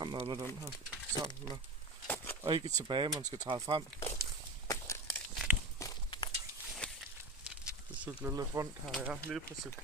fremad med den her. Sådan der. Og ikke tilbage, man skal træde frem. Du cykler lidt rundt her, ja, lige præcis.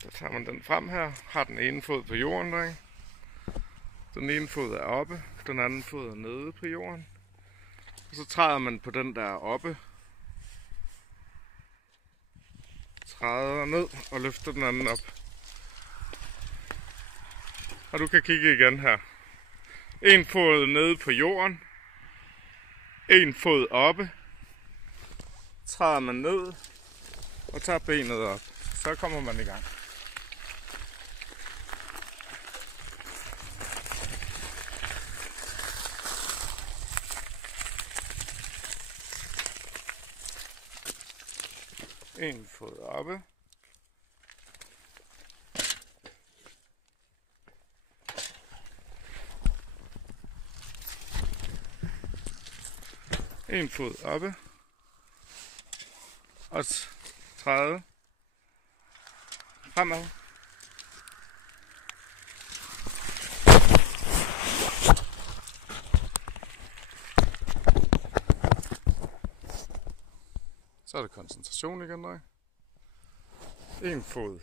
Så tager man den frem her, har den ene fod på jorden der, ikke? Den ene fod er oppe, den anden fod er nede på jorden. Og så træder man på den der oppe. Træder ned og løfter den anden op. Og du kan kigge igen her. En fod nede på jorden. En fod oppe. Træder man ned og tager benet op. Så kommer man i gang. En fod oppe. En fod oppe. Og træde fremad. Så er det koncentration igen, der. En fod